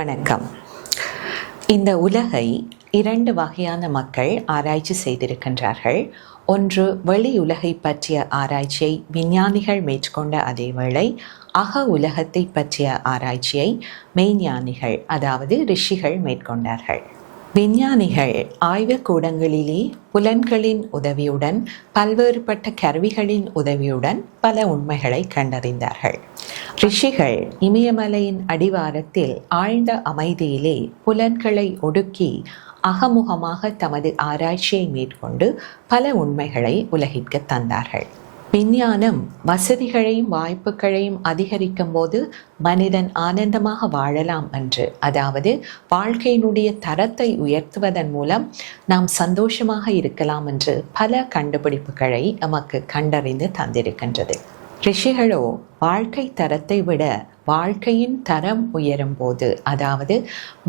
வணக்கம். இந்த உலகை இரண்டு வகையான மக்கள் ஆராய்ச்சி செய்திருக்கின்றார்கள். ஒன்று, வெளி உலகை பற்றிய ஆராய்ச்சியை விஞ்ஞானிகள் மேற்கொண்ட அதேவேளை அக உலகத்தை பற்றிய ஆராய்ச்சியை மெய்ஞானிகள், அதாவது ரிஷிகள் மேற்கொண்டார்கள். விஞ்ஞானிகள் ஆய்வுக்கூடங்களிலே புலன்களின் உதவியுடன், பல்வேறுபட்ட கருவிகளின் உதவியுடன் பல உண்மைகளை கண்டறிந்தார்கள். ரிஷிகள் இமயமலையின் அடிவாரத்தில் ஆழ்ந்த அமைதியிலே புலன்களை ஒடுக்கி அகமுகமாக தமது ஆராய்ச்சியை மேற்கொண்டு பல உண்மைகளை உலகிற்கு தந்தார்கள். விஞ்ஞானம் வசதிகளையும் வாய்ப்புகளையும் அதிகரிக்கும் போது மனிதன் ஆனந்தமாக வாழலாம் என்று, அதாவது வாழ்க்கையினுடைய தரத்தை உயர்த்துவதன் மூலம் நாம் சந்தோஷமாக இருக்கலாம் என்று பல கண்டுபிடிப்புகளை நமக்கு கண்டறிந்து தந்திருக்கின்றது. ரிஷிகளோ வாழ்க்கை தரத்தை விட வாழ்க்கையின் தரம் உயரும் போது, அதாவது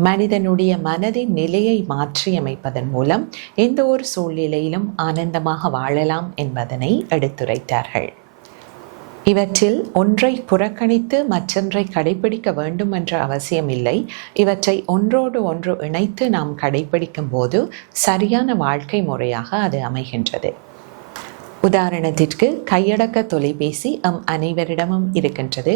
மனிதனுடைய மனதின் நிலையை மாற்றியமைப்பதன் மூலம் எந்த ஒரு சூழ்நிலையிலும் ஆனந்தமாக வாழலாம் என்பதனை எடுத்துரைத்தார்கள். இவற்றில் ஒன்றை புறக்கணித்து மற்றொன்றை கடைபிடிக்க வேண்டும் என்ற அவசியமில்லை. இவற்றை ஒன்றோடு ஒன்று இணைத்து நாம் கடைபிடிக்கும் போது சரியான வாழ்க்கை முறையாக அது அமைகின்றது. உதாரணத்திற்கு, கையடக்க தொலைபேசி அனைவரிடமும் இருக்கின்றது.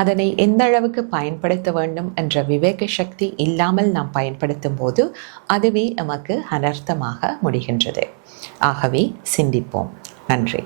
அதனை எந்த அளவுக்கு பயன்படுத்த வேண்டும் என்ற விவேக சக்தி இல்லாமல் நாம் பயன்படுத்தும் போது அதுவே நமக்கு அனர்த்தமாக முடிகின்றது. ஆகவே சிந்திப்போம். நன்றி.